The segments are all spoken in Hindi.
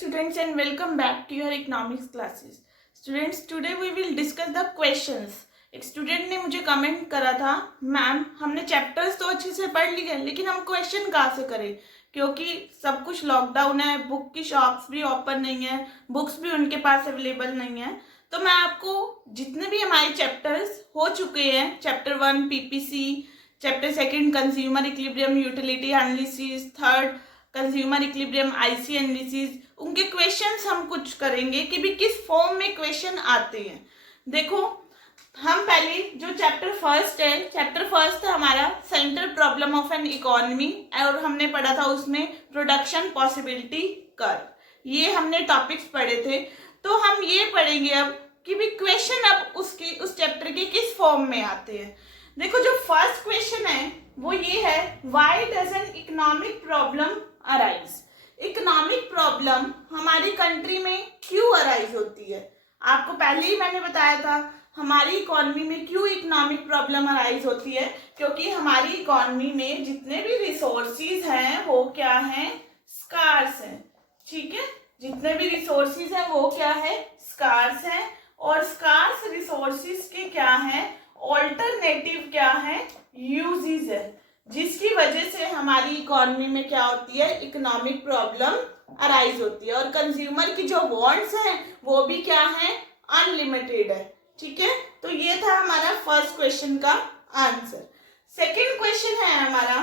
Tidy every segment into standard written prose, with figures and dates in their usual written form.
students and welcome back to your economics classes. Students, today we will discuss the questions. एक स्टूडेंट ने मुझे कमेंट करा था, मैम हमने चैप्टर्स तो अच्छे से पढ़ लिए लेकिन हम क्वेश्चन कहाँ से करें, क्योंकि सब कुछ लॉकडाउन है, बुक की शॉप्स भी ओपन नहीं है, बुक्स भी उनके पास अवेलेबल नहीं है। तो मैं आपको जितने भी हमारे चैप्टर्स हो चुके हैं, chapter 1 PPC, chapter 2 consumer equilibrium utility analysis, 3 consumer equilibrium IC analysis, उनके क्वेश्चंस हम कुछ करेंगे कि भी किस फॉर्म में क्वेश्चन आते हैं। देखो, हम पहले जो चैप्टर फर्स्ट है हमारा central problem of an economy, और हमने पढ़ा था उसमें प्रोडक्शन पॉसिबिलिटी कर्व। ये हमने टॉपिक्स पढ़े थे। तो हम ये पढ़ेंगे अब कि भी क्वेश्चन अब उस चैप्टर के किस फॉर्म में आते हैं। देखो, जो फर्स्ट क्वेश्चन है वो ये है, why does an economic problem arise. Economic problem हमारी कंट्री में क्यों अराइज होती है? आपको पहले ही मैंने बताया था हमारी इकोनॉमी में क्यों इकोनॉमिक प्रॉब्लम अराइज होती है, क्योंकि हमारी इकोनॉमी में जितने भी रिसोर्सेज हैं वो क्या हैं? स्कार्स हैं। ठीक है, जितने भी रिसोर्सेज हैं वो क्या है? स्कार्स हैं। और स्कार्स रिसोर्सेज के क्या है? ऑल्टरनेटिव क्या है? यूजेस है, जिसकी वजह से हमारी इकोनॉमी में क्या होती है? इकोनॉमिक प्रॉब्लम अराइज होती है। और कंज्यूमर की जो वांट्स हैं वो भी क्या है? अनलिमिटेड है। ठीक है, तो ये था हमारा फर्स्ट क्वेश्चन का आंसर। सेकंड क्वेश्चन है हमारा,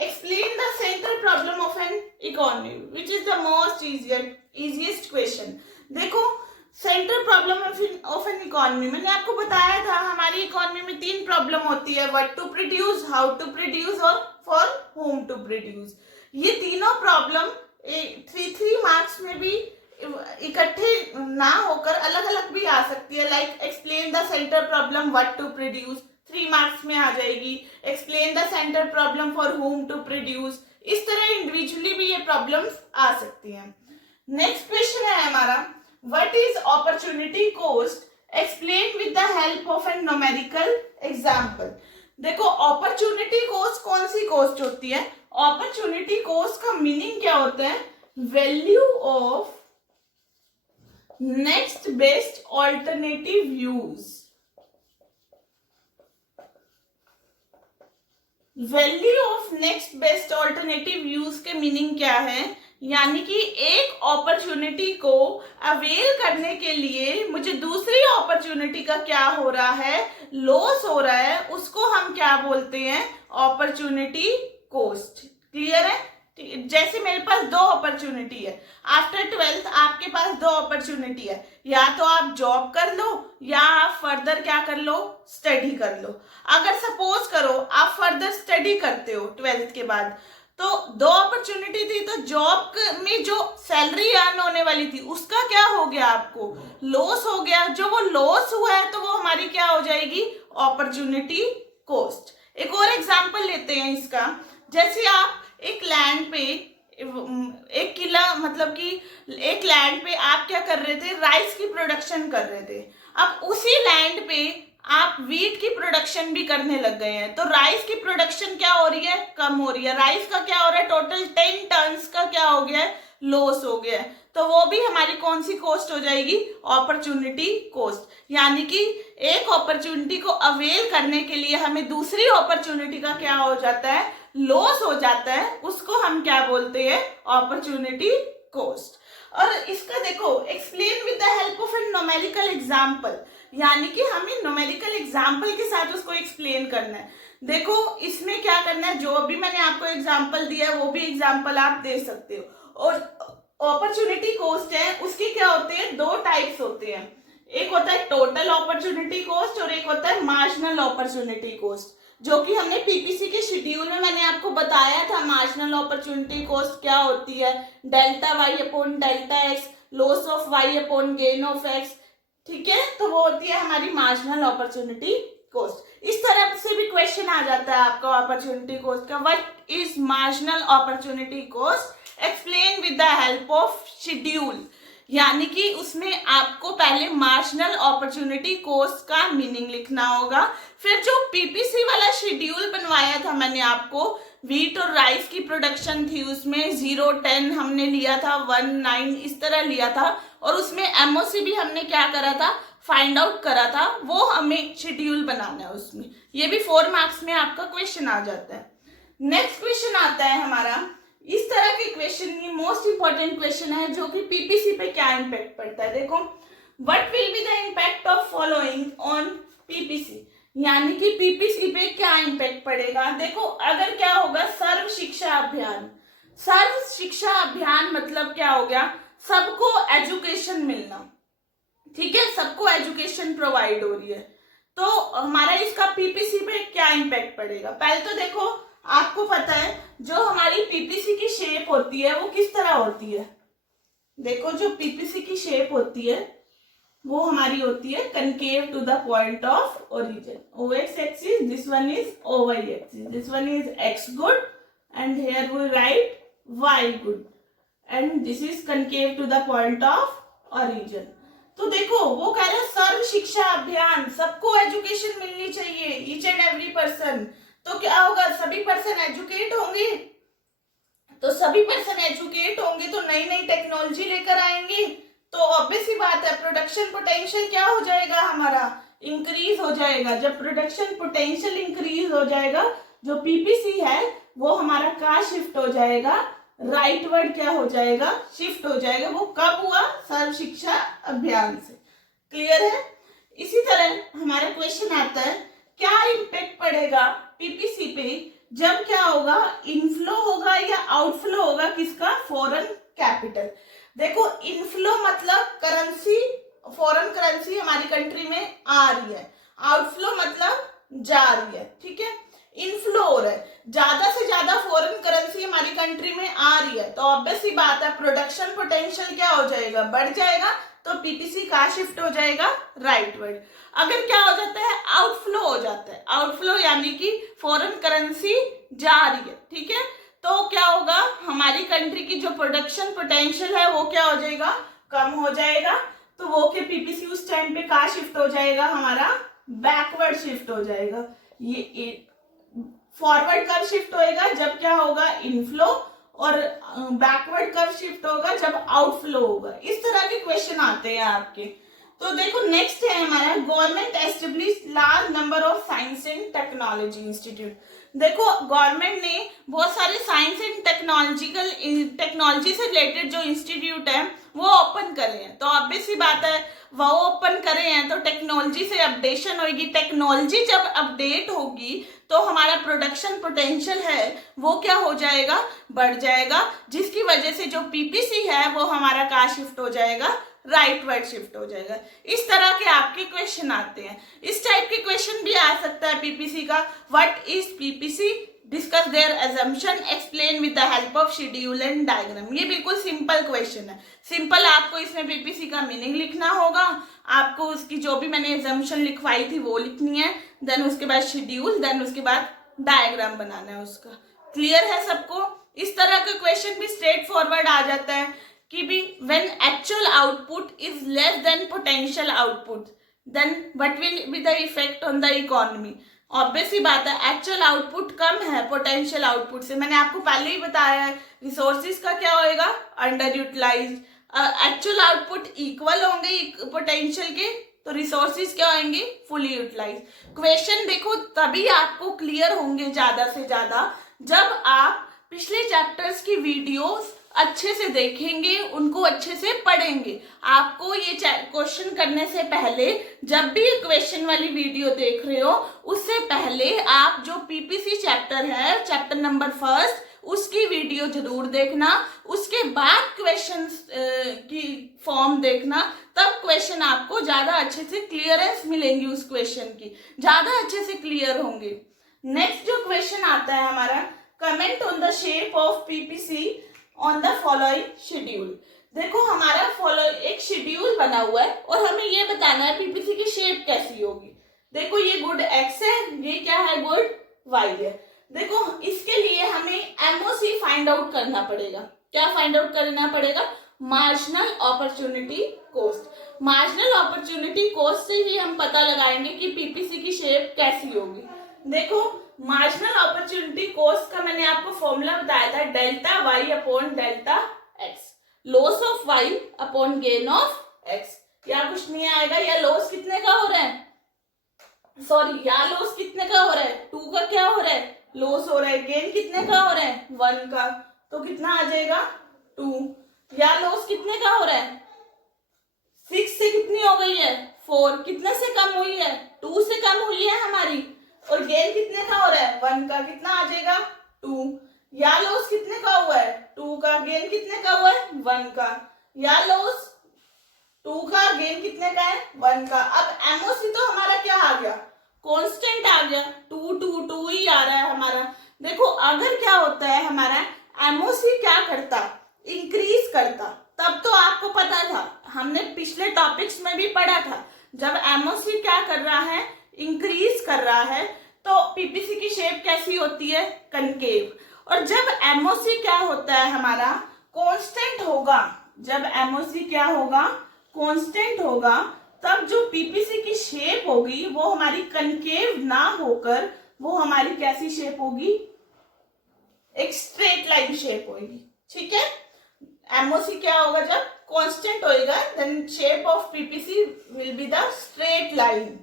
explain the central problem of an economy, which is the most easiest question. देखो, central problem of an economy, मैंने आपको बताया था हमारी इकोनॉमी में 3 प्रॉब्लम होती है, what to produce, how to produce और फॉर होम टू प्रोड्यूस। ये तीनों प्रॉब्लम 3 मार्क्स में भी इकट्ठे ना होकर अलग अलग भी आ सकती है। Like explain the central problem what to produce 3 marks में आ जाएगी, explain the central problem for whom to produce. इस तरह इंडिविजुअली भी ये प्रॉब्लम्स आ सकती हैं। नेक्स्ट क्वेश्चन है हमारा, what is opportunity cost, explain with the help of an numerical example. देखो, अपॉर्चुनिटी कॉस्ट कौन सी कॉस्ट होती है? अपॉर्चुनिटी कॉस्ट का मीनिंग क्या होता है? Value of next best alternative use. Value of next best alternative use के मीनिंग क्या है? यानी कि एक अपॉर्चुनिटी को अवेल करने के लिए मुझे दूसरी अपॉर्चुनिटी का क्या हो रहा है? लॉस हो रहा है। उसको हम क्या बोलते हैं? Opportunity cost. क्लियर है? जैसे मेरे पास 2 अपॉर्चुनिटी है, आफ्टर 12th आपके पास 2 अपॉर्चुनिटी है, या तो आप जॉब कर लो या आप फर्दर क्या कर लो? स्टडी कर लो। अगर सपोज करो आप फर्दर स्टडी करते हो 12th के बाद, तो 2 अपॉर्चुनिटी थी, तो जॉब में जो सैलरी अर्न होने वाली थी उसका क्या हो गया? आपको लॉस हो गया। जो वो लॉस हुआ है तो वो हमारी क्या हो जाएगी? Opportunity cost. एक और एग्जांपल लेते हैं इसका। जैसे आप एक लैंड पे, एक किला, मतलब कि एक लैंड पे आप क्या कर रहे थे? राइस की प्रोडक्शन कर रहे थे। अब उसी लैंड पे आप वीट की प्रोडक्शन भी करने लग गए हैं, तो राइस की प्रोडक्शन क्या हो रही है? कम हो रही है। राइस का क्या हो रहा है? टोटल 10 टन्स का क्या हो गया है? लॉस हो गया है। तो वो भी हमारी कौन सी कॉस्ट हो जाएगी? Opportunity cost. यानी कि एक अपॉर्चुनिटी को अवेल करने के लिए हमें दूसरी अपॉर्चुनिटी का क्या हो जाता है? लॉस हो जाता है। उसको हम क्या बोलते हैं? Opportunity cost. और इसका देखो, explain with the help of an numerical example, यानी कि हमें न्यूमेरिकल एग्जांपल के साथ उसको एक्सप्लेन करना है। देखो, इसमें क्या करना है, जो भी मैंने आपको एग्जांपल दिया है वो भी एग्जांपल आप दे सकते हो। और अपॉर्चुनिटी कॉस्ट है, उसके क्या होते हैं? 2 टाइप्स होते हैं। एक होता है टोटल अपॉर्चुनिटी कॉस्ट और एक होता है मार्जिनल अपॉर्चुनिटी कॉस्ट, जो कि हमने पीपीसी के शेड्यूल में मैंने आपको बताया था। मार्जिनल अपॉर्चुनिटी कॉस्ट क्या होती है? Delta Y upon delta x, loss of Y upon gain of X. ठीक है, तो वो होती है हमारी मार्जिनल अपॉर्चुनिटी कॉस्ट। इस तरह से भी क्वेश्चन आ जाता है आपका अपॉर्चुनिटी कॉस्ट का, what is marginal opportunity cost, explain with the help of schedule. यानी कि उसमें आपको पहले मार्जिनल अपॉर्चुनिटी कॉस्ट का मीनिंग लिखना होगा। फिर जो पीपीसी वाला शेड्यूल बनवाया था मैंने आपको, व्हीट और राइस की प्रोडक्शन थी, उसमें 0, 10 हमने लिया था, 1, 9 इस तरह लिया था, और उसमें एमओसी भी हमने क्या करा था, फाइंड आउट करा था, वो हमें शेड्यूल बनाना है उसमें। ये भी 4 मार्क्स में आपका क्वेश्चन आ जाता है। नेक्स्ट क्वेश्चन आता है हमारा, इस तरह के क्वेश्चन, ये मोस्ट इंपॉर्टेंट क्वेश्चन है जो कि पीपीसी पे क्या इम्पैक्ट पड़ता है। देखो, what will be the impact of following on PPC, यानी कि पीपीसी पे क्या इम्पैक्ट पड़ेगा। देखो, अगर क्या होगा, सर्व शिक्षा अभियान, सर्व शिक्षा अभियान मतलब क्या हो गया, सबको एजुकेशन मिलना, ठीक है, सबको एजुकेशन प्रोवाइड हो रही है, तो हमारा इसका पीपीसी पे क्या इम्पैक्ट पड़ेगा। पहले तो देखो, आपको पता है जो हमारी पीपीसी की शेप होती है वो किस तरह होती है। देखो, जो पीपीसी की शेप होती है वो हमारी होती है concave to the point of origin, OX axis, this one is OY axis, this one is X good and here we write Y good and this is concave to the point of origin। तो देखो, वो कह रहे हैं सर्व शिक्षा अभियान, सबको एजुकेशन मिलनी चाहिए, ईच एंड एवरी पर्सन। तो क्या होगा, सभी पर्सन एजुकेट होंगे, तो सभी पर्सन एजुकेट होंगे तो नई नई टेक्नोलॉजी लेकर आएंगे, तो ऑब्वियस ही बात है प्रोडक्शन पोटेंशियल क्या हो जाएगा, हमारा इंक्रीज हो जाएगा। जब प्रोडक्शन पोटेंशियल इंक्रीज हो जाएगा, जो पीपीसी है वो हमारा कहाँ शिफ्ट हो जाएगा, राइटवर्ड क्या हो जाएगा, शिफ्ट हो जाएगा। वो कब हुआ, सर्व शिक्षा अभियान से। क्लियर है। इसी तरह हमारा क्वेश्चन आता है, क्या इम्पैक्ट पड़ेगा पीपीसी पे जब क्या होगा, इनफ्लो होगा या आउटफ्लो होगा, किसका, फॉरेन कैपिटल। देखो, इनफ्लो मतलब करेंसी, फॉरेन करेंसी हमारी कंट्री में आ रही है, आउटफ्लो मतलब जा रही है, ठीक है। इनफ्लो हो रहा है, ज्यादा से ज्यादा फॉरेन करेंसी हमारी कंट्री में आ रही है, तो ऑब्वियस ही बात है प्रोडक्शन पोटेंशियल क्या हो जाएगा, बढ़ जाएगा, तो पीपीसी कहाँ शिफ्ट हो जाएगा, राइटवर्ड। अगर क्या हो जाता है, आउटफ्लो हो जाता है, आउटफ्लो यानी कि फॉरेन करेंसी जा रही है, ठीक है, तो क्या होगा, हमारी कंट्री की जो प्रोडक्शन पोटेंशियल है वो क्या हो जाएगा, कम हो जाएगा, तो वो के पीपीसी उस टाइम पे कहाँ शिफ्ट हो जाएगा, हमारा बैकवर्ड शिफ्ट हो जाएगा। ये फॉरवर्ड कब शिफ्ट होएगा, जब क्या होगा, इनफ्लो, और बैकवर्ड कब शिफ्ट होगा, जब आउटफ्लो होगा। इस तरह के क्वेश्चन आते हैं आपके। तो देखो, नेक्स्ट है हमारा, government establish large number of science and technology institute. देखो, गवर्नमेंट ने बहुत सारे साइंस एंड टेक्नोलॉजी से रिलेटेड जो इंस्टीट्यूट है वो ओपन करे हैं, तो ऑब्वियस ही बात है वो ओपन करे हैं तो टेक्नोलॉजी से अपडेशन होगी, टेक्नोलॉजी जब अपडेट होगी तो हमारा प्रोडक्शन पोटेंशियल है वो क्या हो जाएगा, बढ़ जाएगा, जिसकी वजह से जो पीपीसी है वो हमारा कहाँ शिफ्ट हो जाएगा, राइटवर्ड शिफ्ट हो जाएगा। इस तरह के आपके क्वेश्चन आते हैं। इस टाइप के क्वेश्चन भी आ सकता है पीपीसी का, what is PPC, discuss their assumption, explain with the help of schedule and diagram. ये बिल्कुल सिंपल क्वेश्चन है, सिंपल आपको इसमें पीपीसी का मीनिंग लिखना होगा, आपको उसकी जो भी मैंने असम्पशन लिखवाई थी वो लिखनी है, देन उसके बाद शेड्यूल, देन उसके बाद डायग्राम बनाना है उसका। क्लियर है सबको। इस तरह का क्वेश्चन भी स्ट्रेट फॉरवर्ड आ जाता है कि भी when actual output is less than potential output then what will be the effect on the economy. Obvious ही बात है, एक्चुअल आउटपुट कम है पोटेंशियल आउटपुट से, मैंने आपको पहले ही बताया है, रिसोर्सिस का क्या होएगा, underutilised, actual output equal होंगे पोटेंशियल के, तो रिसोर्सिस क्या होंगे, फुली यूटिलाइज। क्वेश्चन देखो तभी आपको क्लियर होंगे ज्यादा से ज्यादा जब आप पिछले चैप्टर्स की वीडियोस अच्छे से देखेंगे, उनको अच्छे से पढ़ेंगे। आपको ये क्वेश्चन करने से पहले, जब भी क्वेश्चन वाली वीडियो देख रहे हो उससे पहले आप जो पीपीसी चैप्टर है, चैप्टर नंबर 1 उसकी वीडियो जरूर देखना, उसके बाद क्वेश्चन की फॉर्म देखना, तब क्वेश्चन आपको ज्यादा अच्छे से क्लियरेंस मिलेंगी, उस क्वेश्चन की ज्यादा अच्छे से क्लियर होंगे। नेक्स्ट जो क्वेश्चन आता है हमारा, comment on the shape of PPC on the following schedule. देखो, हमारा एक शेड्यूल बना हुआ है और हमें ये बताना है पीपीसी की शेप कैसी होगी। देखो, ये गुड एक्स है, ये क्या है, गुड वाई है। देखो, इसके लिए हमें एमओसी फाइंड आउट करना पड़ेगा। क्या फाइंड आउट करना पड़ेगा, marginal opportunity cost. Marginal opportunity cost से ही हम पता लगाएंगे कि पीपीसी की शेप कैसी होगी। देखो, मार्जिनल अपॉर्चुनिटी कॉस्ट का मैंने आपको फॉर्मूला बताया था, delta Y upon delta x, loss of Y upon gain of x. या कुछ नहीं आएगा, या लॉस कितने का हो रहा है, सॉरी या लॉस कितने का हो रहा है, 2 का क्या हो रहा है, लॉस हो रहा है, गेन कितने का हो रहा है, 1 का, तो कितना आ जाएगा 2। या लॉस कितने का हो रहा है, 6 से कितनी हो गई है 4, कितने से कम हुई है, 2 से कम हुई है हमारी, और गेन कितने का हो रहा है 1 का, कितना आ जाएगा 2। या लॉस कितने का हुआ है 2 का, गेन कितने का हुआ है 1 का, या लॉस 2 का, गेन कितने का है 1 का। अब एमओसी तो हमारा क्या आ गया, कांस्टेंट आ गया, 2 ही आ रहा है हमारा। देखो अगर क्या होता है हमारा एमओसी क्या करता, इंक्रीज करता, तब तो आपको पता था, हमने पिछले टॉपिक्स में भी पढ़ा था, जब एमओसी क्या कर रहा है, इंक्रीज कर रहा है, तो पीपीसी की शेप कैसी होती है, कनकेव। और जब एमओसी क्या होता है हमारा, कांस्टेंट होगा, जब एमओसी क्या होगा, कांस्टेंट होगा, तब जो पीपीसी की शेप होगी वो हमारी कनकेव ना होकर वो हमारी कैसी शेप होगी, एक स्ट्रेट लाइन शेप होगी। ठीक है, एमओसी क्या होगा, जब कांस्टेंट होएगा, then shape of PPC will be the straight line.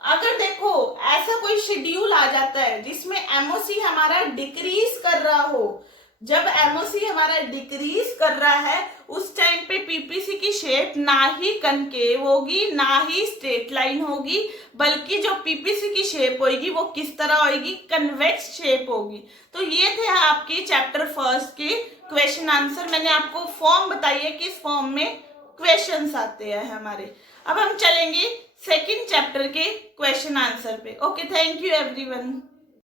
अगर देखो ऐसा कोई शेड्यूल आ जाता है जिसमें एमओसी हमारा डिक्रीज कर रहा हो, जब एमओसी हमारा डिक्रीज कर रहा है उस टाइम पे पीपीसी की शेप ना ही कनकेव होगी ना ही स्ट्रेट लाइन होगी, बल्कि जो पीपीसी की शेप होगी वो किस तरह होगी, कन्वेक्स शेप होगी। तो ये थे आपके चैप्टर फर्स्ट के क्वेश्चन आंसर। मैंने आपको फॉर्म बताई है किस फॉर्म में क्वेश्चंस आते हैं हमारे। अब हम चलेंगे सेकंड चैप्टर के क्वेश्चन आंसर पे। Okay, thank you everyone.